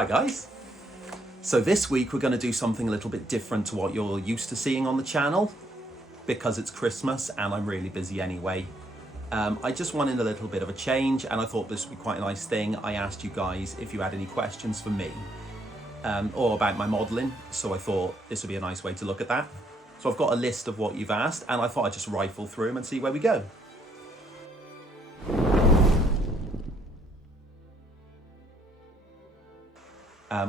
Hi guys. So this week we're going to do something a little bit different to what you're used to seeing on the channel because it's Christmas and I'm really busy anyway. I just wanted a little bit of a change and I thought this would be quite a nice thing. I asked you guys if you had any questions for me or about my modelling, so I thought this would be a nice way to look at that. So I've got a list of what you've asked and I thought I'd just rifle through them and see where we go.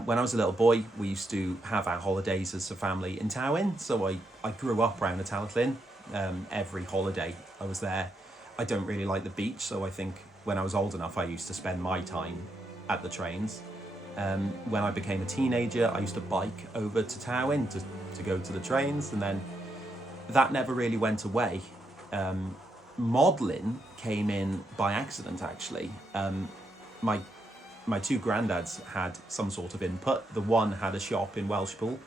When I was a little boy, we used to have our holidays as a family in Darin, so I grew up around the Talyllyn. Every holiday I was there. I don't really like the beach, so I think when I was old enough I used to spend my time at the trains. When I became a teenager I used to bike over to Darin to go to the trains, and then that never really went away. Modelling came in by accident actually. My two granddads had some sort of input. The one had a shop in Welshpool,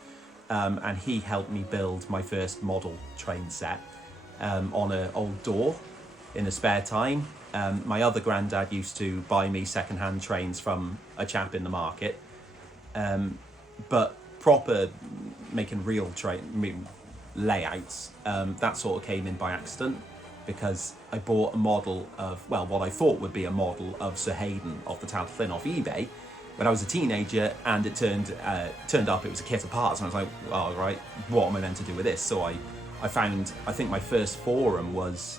and he helped me build my first model train set on an old door in a spare time. My other granddad used to buy me second-hand trains from a chap in the market, but proper making real train layouts, that sort of came in by accident, because I bought a model of, well, what I thought would be a model of Sir Hayden of the Talyllyn off eBay when I was a teenager, and it turned up it was a kit of parts, and I was like, oh, right, what am I meant to do with this? So I found, I think my first forum was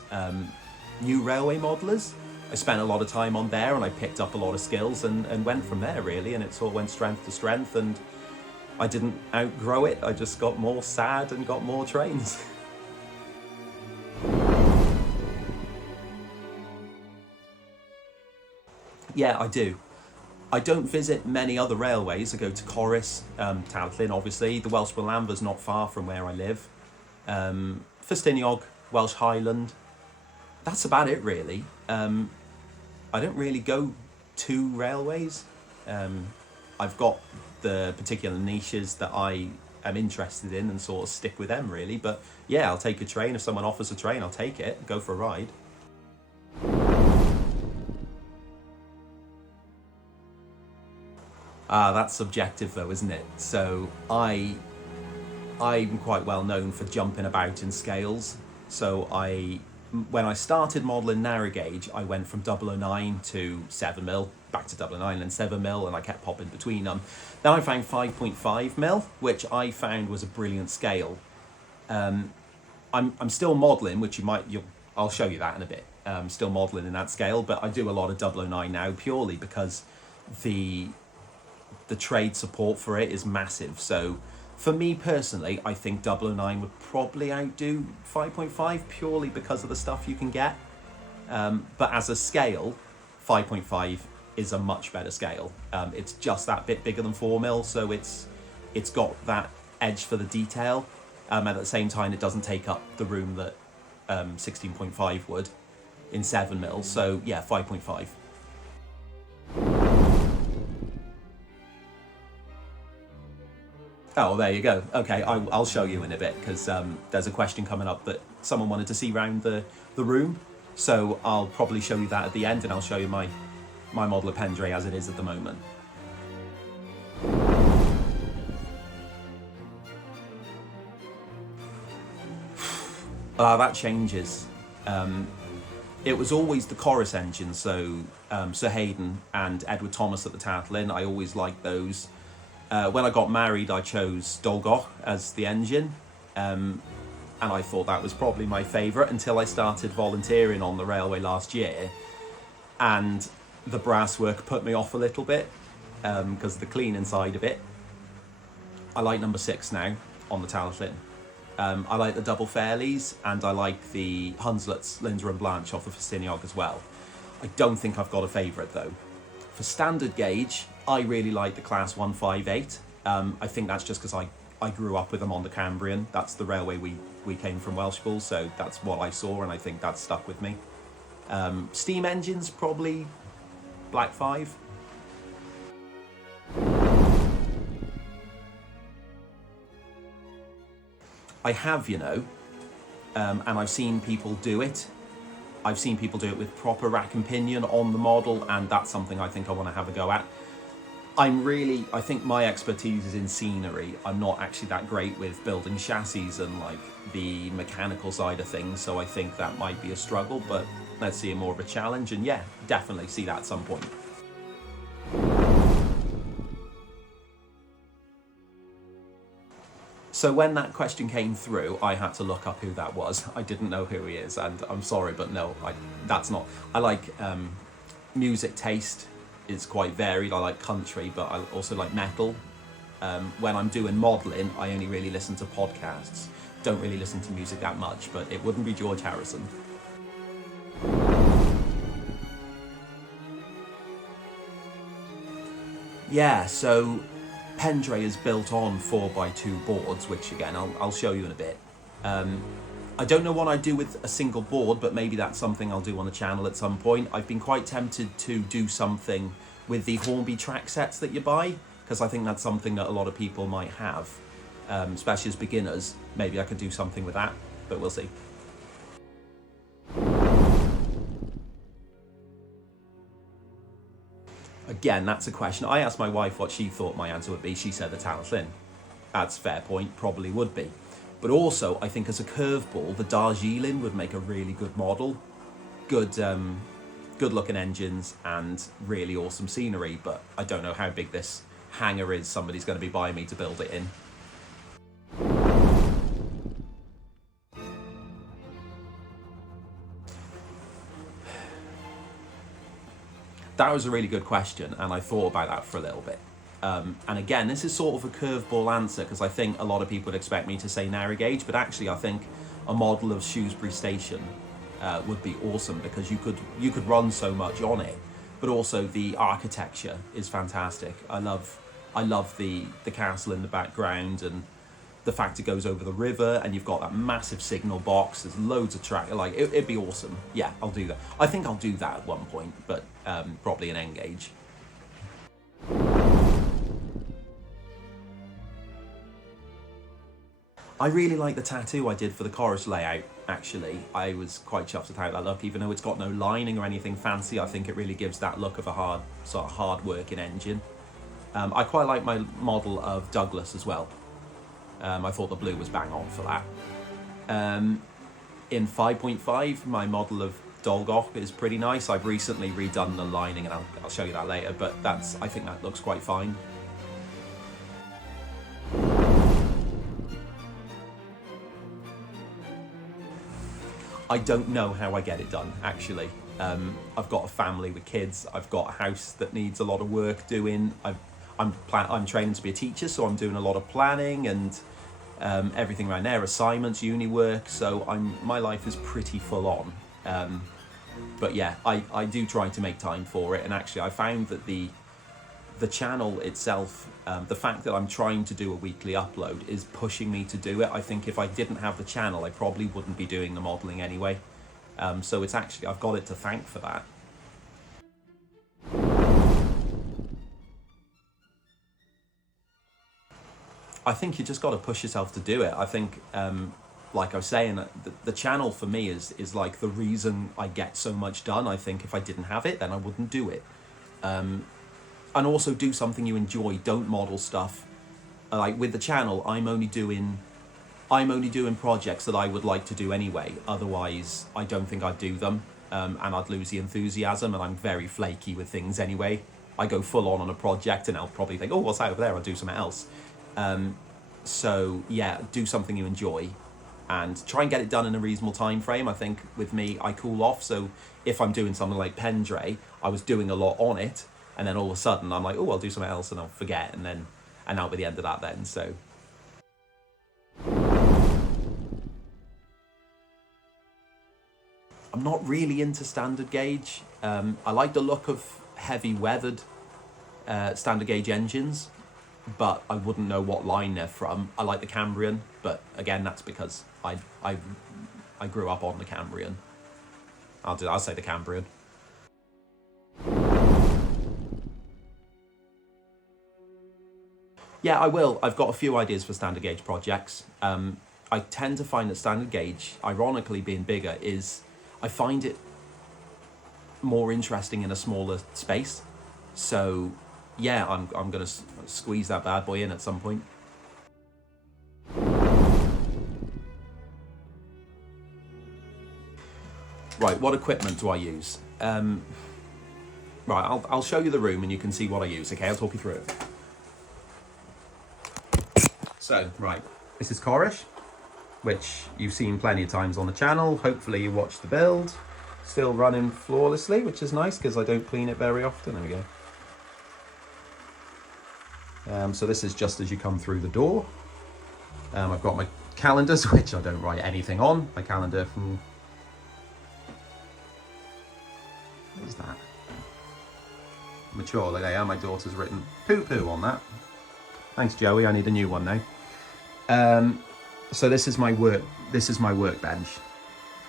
New Railway Modelers. I spent a lot of time on there and I picked up a lot of skills and went from there really, and it sort of went strength to strength, and I didn't outgrow it. I just got more sad and got more trains. Yeah, I do. I don't visit many other railways. I go to Chus, Talyllyn obviously. The Welshpool Landfa's not far from where I live. Festiniog, Welsh Highland. That's about it really. I don't really go to railways. I've got the particular niches that I am interested in and sort of stick with them really. But yeah, I'll take a train. If someone offers a train, I'll take it, go for a ride. That's subjective though, isn't it? So I'm quite well known for jumping about in scales. So when I started modelling narrow gauge, I went from 009 to 7mm, back to 009 and 7mm, and I kept popping between them. Then I found 5.5mm, which I found was a brilliant scale. I'm still modelling, which I'll show you that in a bit. Still modelling in that scale, but I do a lot of 009 now purely because the trade support for it is massive. So for me personally, I think 009 would probably outdo 5.5 purely because of the stuff you can get. But as a scale, 5.5 is a much better scale. It's just that bit bigger than 4mm, so it's got that edge for the detail. And at the same time, it doesn't take up the room that 16.5 would in 7mm. So yeah, 5.5. Oh, there you go. Okay, I'll show you in a bit, because there's a question coming up that someone wanted to see around the room. So I'll probably show you that at the end, and I'll show you my model of Pendre as it is at the moment. That changes. It was always the chorus engine, so Sir Hayden and Edward Thomas at the Talyllyn. I always liked those. When I got married, I chose Dolgoch as the engine, and I thought that was probably my favourite until I started volunteering on the railway last year, and the brass work put me off a little bit because of the cleaning side of it. I like number 6 now on the Talyllyn. I like the double fairlies, and I like the Hunslets, Linda and Blanche off the Festiniog as well. I don't think I've got a favourite though. For standard gauge, I really like the class 158. I think that's just because I grew up with them on the Cambrian. That's the railway we came from, Welshpool, so that's what I saw, and I think that stuck with me. Steam engines, probably Black 5. I have, you know, and I've seen people do it. I've seen people do it with proper rack and pinion on the model, and that's something I think I want to have a go at. I think my expertise is in scenery. I'm not actually that great with building chassis and like the mechanical side of things, so I think that might be a struggle, but let's see it more of a challenge, and yeah, definitely see that at some point. So when that question came through, I had to look up who that was. I didn't know who he is, and I'm sorry, but no, that's not. I like music taste is quite varied. I like country, but I also like metal. When I'm doing modelling, I only really listen to podcasts. Don't really listen to music that much, but it wouldn't be George Harrison. Yeah, so Pendre is built on 4x2 boards, which again, I'll show you in a bit. I don't know what I do with a single board, but maybe that's something I'll do on the channel at some point. I've been quite tempted to do something with the Hornby track sets that you buy, because I think that's something that a lot of people might have, especially as beginners. Maybe I could do something with that, but we'll see. Again, that's a question. I asked my wife what she thought my answer would be. She said the Taliesin. That's a fair point, probably would be. But also, I think as a curveball, the Darjeeling would make a really good model. Good looking engines and really awesome scenery, but I don't know how big this hangar is somebody's going to be buying me to build it in. That was a really good question, and I thought about that for a little bit. And again, this is sort of a curveball answer, because I think a lot of people would expect me to say narrow gauge, but actually I think a model of Shrewsbury Station would be awesome, because you could run so much on it, but also the architecture is fantastic. I love the castle in the background, and the fact it goes over the river, and you've got that massive signal box. There's loads of track. Like it'd be awesome. Yeah, I'll do that. I think I'll do that at one point, but probably an N gauge. I really like the tattoo I did for the chorus layout, actually. I was quite chuffed with how that looked, even though it's got no lining or anything fancy. I think it really gives that look of a hard working engine. I quite like my model of Douglas as well. I thought the blue was bang on for that. In 5.5, my model of Dolgoch is pretty nice. I've recently redone the lining, and I'll show you that later, but I think that looks quite fine. I don't know how I get it done, actually. I've got a family with kids. I've got a house that needs a lot of work doing. I'm training to be a teacher, so I'm doing a lot of planning and everything around there, assignments, uni work. So my life is pretty full on. But yeah, I do try to make time for it. And actually, I found that the channel itself, the fact that I'm trying to do a weekly upload is pushing me to do it. I think if I didn't have the channel, I probably wouldn't be doing the modelling anyway. So it's actually, I've got it to thank for that. I think you just got to push yourself to do it. I think, like I was saying, the channel for me is like the reason I get so much done. I think if I didn't have it, then I wouldn't do it. And also do something you enjoy. Don't model stuff. Like with the channel, I'm only doing projects that I would like to do anyway. Otherwise, I don't think I'd do them, and I'd lose the enthusiasm. And I'm very flaky with things anyway. I go full on a project, and I'll probably think, oh, what's that over there? I'll do something else. So yeah, do something you enjoy, and try and get it done in a reasonable time frame. I think with me, I cool off. So if I'm doing something like Pendre, I was doing a lot on it, and then all of a sudden I'm like, oh, I'll do something else, and I'll forget, and that'll be the end of that then. So I'm not really into standard gauge. I like the look of heavy weathered standard gauge engines, but I wouldn't know what line they're from. I like the Cambrian, but again, that's because I grew up on the Cambrian. I'll say the Cambrian. Yeah, I will. I've got a few ideas for standard gauge projects. I tend to find that standard gauge, ironically being bigger, I find it more interesting in a smaller space. So yeah, I'm going to squeeze that bad boy in at some point. Right, what equipment do I use? Right, I'll show you the room and you can see what I use. Okay, I'll talk you through it. So, right, this is Corish, which you've seen plenty of times on the channel. Hopefully you watched the build. Still running flawlessly, which is nice because I don't clean it very often. There we go. So this is just as you come through the door. I've got my calendars, which I don't write anything on. My calendar from... What is that? Mature, like, yeah, my daughter's written poo-poo on that. Thanks, Joey, I need a new one now. So this is my workbench.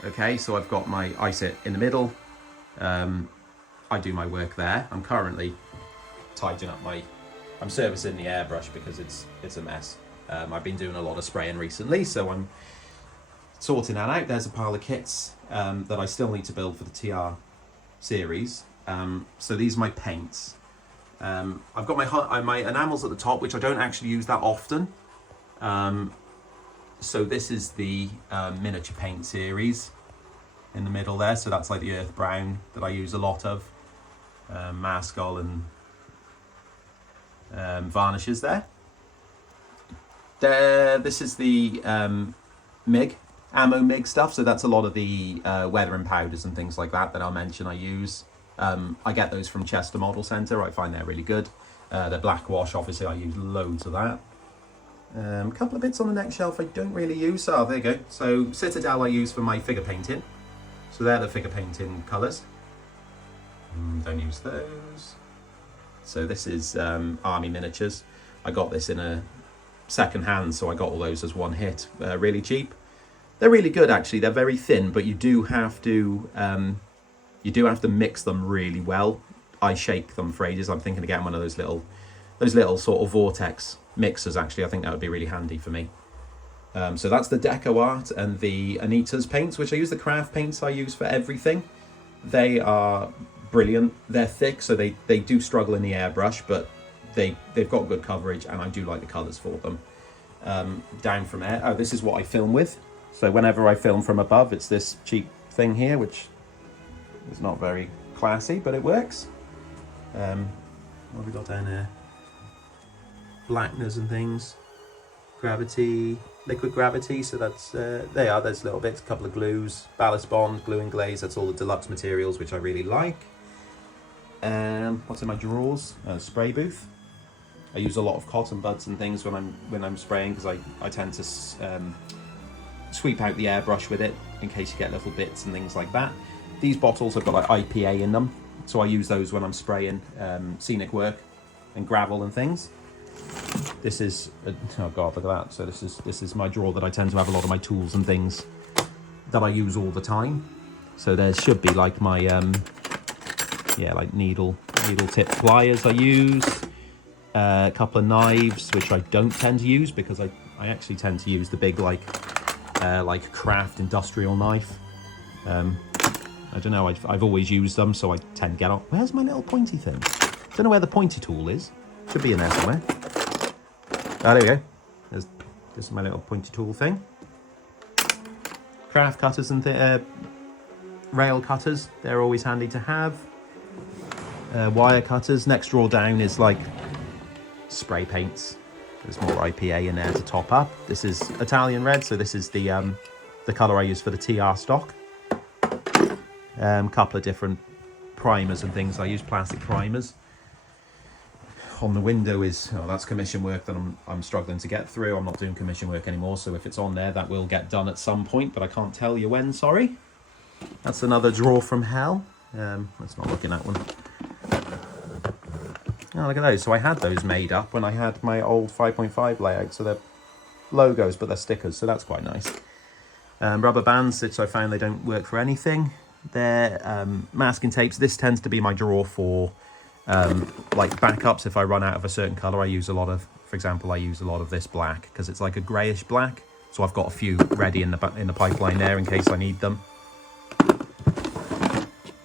Okay, so I've got I sit in the middle. I do my work there. I'm currently tidying up I'm servicing the airbrush because it's a mess. I've been doing a lot of spraying recently, so I'm sorting that out. There's a pile of kits that I still need to build for the TR series. So these are my paints. I've got my enamels at the top, which I don't actually use that often. So this is the miniature paint series in the middle there. So that's like the earth brown that I use a lot of. Mascol and varnishes there. This is the ammo MIG stuff. So that's a lot of the weathering powders and things like that I'll mention I use. I get those from Chester Model Centre. I find they're really good. The black wash, obviously, I use loads of that. A couple of bits on the next shelf I don't really use. Oh, there you go. So Citadel I use for my figure painting. So they're the figure painting colours. Don't use those. So this is Army Miniatures. I got this in a second hand, so I got all those as one hit, really cheap. They're really good, actually. They're very thin, but you do have to mix them really well. I shake them for ages. I'm thinking of getting one of those little sort of vortex mixers. Actually, I think that would be really handy for me. So that's the Deco Art and the Anita's paints, which I use the craft paints I use for everything. They are brilliant. They're thick, so they do struggle in the airbrush, but they've got good coverage, and I do like the colours for them. Down from there, oh, this is what I film with. So whenever I film from above, it's this cheap thing here, which is not very classy, but it works. What have we got down here? Blackness and things. Gravity, liquid gravity, so that's, there's little bits, a couple of glues, ballast bond, glue and glaze, that's all the deluxe materials, which I really like. What's in my drawers? Spray booth. I use a lot of cotton buds and things when I'm spraying, because I tend to sweep out the airbrush with it in case you get little bits and things like that. These bottles have got like IPA in them, so I use those when I'm spraying scenic work and gravel and things. This is oh god, look at that. So this is my drawer that I tend to have a lot of my tools and things that I use all the time. So there should be like my like needle tip pliers I use, a couple of knives which I don't tend to use because I actually tend to use the big like craft industrial knife. I don't know, I've always used them, so I tend to get on. Where's my little pointy thing? Don't know where the pointy tool is. Should be in there somewhere. Oh, there we go. This is my little pointy tool thing. Craft cutters and rail cutters, they're always handy to have. Wire cutters. Next drawer down is like spray paints. There's more IPA in there to top up. This is Italian red, so this is the colour I use for the TR stock. Couple of different primers and things. I use plastic primers. On the window is, that's commission work that I'm struggling to get through. I'm not doing commission work anymore, so if it's on there, that will get done at some point, but I can't tell you when, sorry. That's another drawer from hell. Let's not look in that one. Oh, look at those. So I had those made up when I had my old 5.5 layout, so they're logos, but they're stickers, so that's quite nice. Rubber bands, which I found they don't work for anything. They're masking tapes. This tends to be my drawer for like backups. If I run out of a certain color, I use a lot of, for example, I use a lot of this black because it's like a grayish black, so I've got a few ready in the pipeline there in case I need them.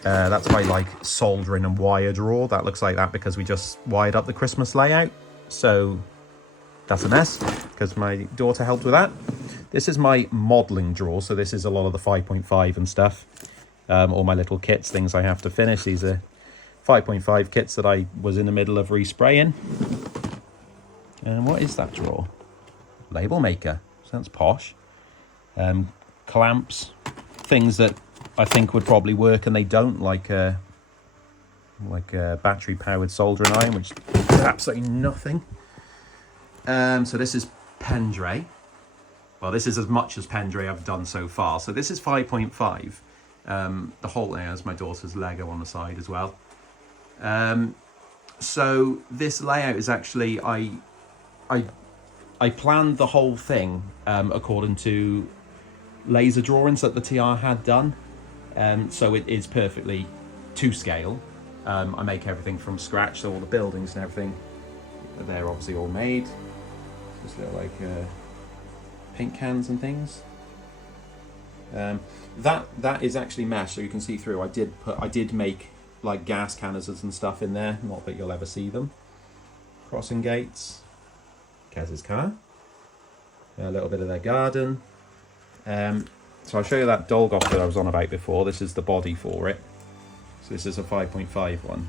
That's my like soldering and wire drawer. That looks like that because we just wired up the Christmas layout. So that's a mess because my daughter helped with that. This is my modelling drawer. So this is a lot of the 5.5 and stuff. All my little kits, things I have to finish. These are 5.5 kits that I was in the middle of respraying. And what is that drawer? Label maker. Sounds posh. Clamps, things that I think would probably work and they don't, like a battery powered soldering iron, which is absolutely nothing. So this is Pendre. Well, this is as much as Pendre I've done so far. So this is 5.5. The whole thing has my daughter's Lego on the side as well. So this layout is actually, I planned the whole thing according to laser drawings that the TR had done. So it is perfectly to scale. I make everything from scratch, so all the buildings and everything, they're obviously all made. Just little like paint cans and things. That is actually mesh, so you can see through. I did make like gas canisters and stuff in there. Not that you'll ever see them. Crossing gates. Kez's car. A little bit of their garden. So I'll show you that Dolgoff that I was on about before. This is the body for it. So this is a 5.5 one,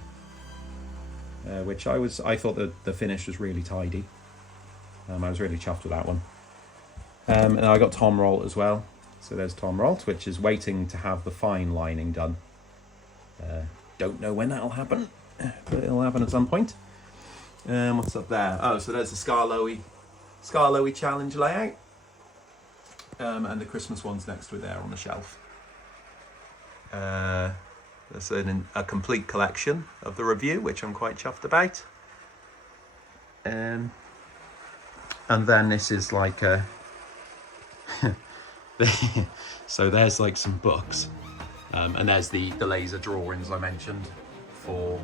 which I thought that the finish was really tidy. I was really chuffed with that one. And I got Tom Rolt as well. So there's Tom Rolt, which is waiting to have the fine lining done. Don't know when that'll happen, but it'll happen at some point. What's up there? Oh, so there's the Scarlowy challenge layout. And the Christmas one's next to it there on the shelf. There's a complete collection of the review, which I'm quite chuffed about. And then this is like a... so there's like some books. And there's the laser drawings I mentioned for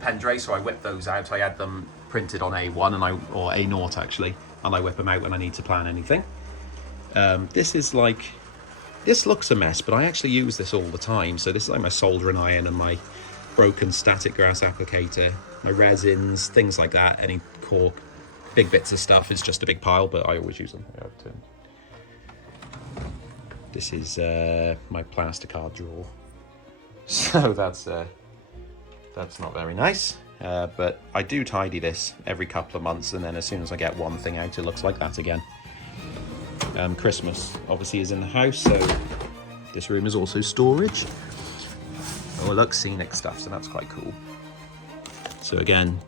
Pendre. So I whip those out. I had them printed on A1 or A0 actually. And I whip them out when I need to plan anything. This looks a mess, but I actually use this all the time. So this is like my soldering iron and my broken static grass applicator, my resins, things like that. Any cork, big bits of stuff is just a big pile, but I always use them. This is my plasticard drawer. So that's not very nice. But I do tidy this every couple of months, and then as soon as I get one thing out, it looks like that again. Christmas obviously is in the house, so this room is also storage. Oh look, scenic stuff, so that's quite cool. So again,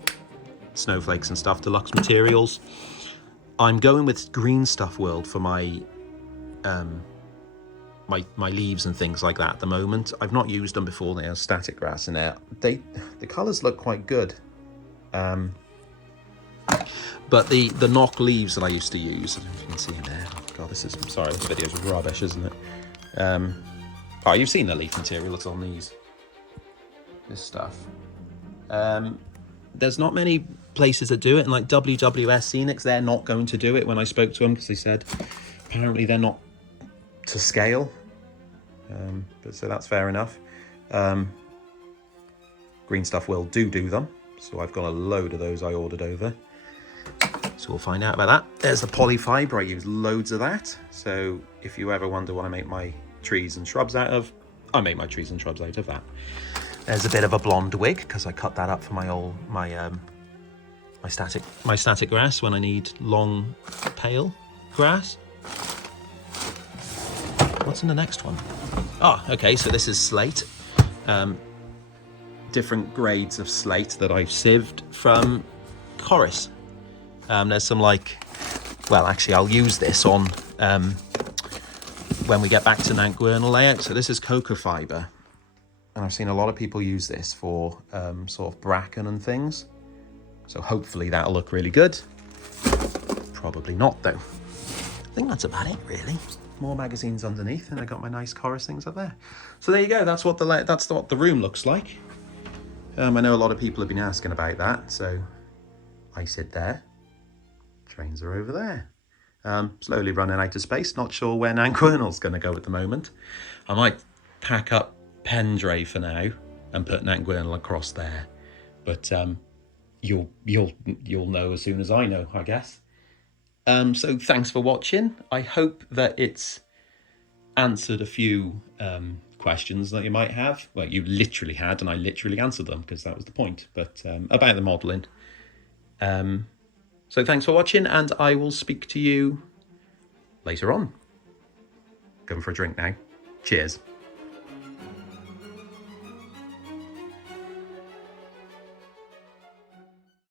snowflakes and stuff, deluxe materials. I'm going with Green Stuff World for my my leaves and things like that at the moment. I've not used them before. They have static grass in there. The colours look quite good. But the knock leaves that I used to use, I don't know if you can see in there. Oh God, sorry, this video's rubbish, isn't it? Oh, you've seen the leaf material that's on this stuff. There's not many places that do it, and like WWS Scenics, they're not going to do it when I spoke to them, because they said apparently they're not to scale. But so that's fair enough. Green Stuff will do them, so I've got a load of those I ordered over. So we'll find out about that. There's the polyfiber, I use loads of that. So if you ever wonder what I make my trees and shrubs out of, I make my trees and shrubs out of that. There's a bit of a blonde wig, because I cut that up for my static grass when I need long, pale grass. What's in the next one? Oh, okay, so this is slate. Different grades of slate that I've sieved from Corus. There's some well, actually I'll use this on when we get back to Nant Gwernel layout. So this is cocoa fibre, and I've seen a lot of people use this for sort of bracken and things. So hopefully that'll look really good. Probably not though. I think that's about it really. More magazines underneath, and I got my nice Corus things up there. So there you go. That's what the room looks like. I know a lot of people have been asking about that, so I sit there. Trains are over there. Slowly running out of space. Not sure where Nant Gwernel's going to go at the moment. I might pack up Pendre for now and put Nant Gwynel across there. But you'll know as soon as I know, I guess. So thanks for watching. I hope that it's answered a few questions that you might have. Well, you literally had, and I literally answered them because that was the point. But about the modelling. So thanks for watching, and I will speak to you later on. Going for a drink now. Cheers.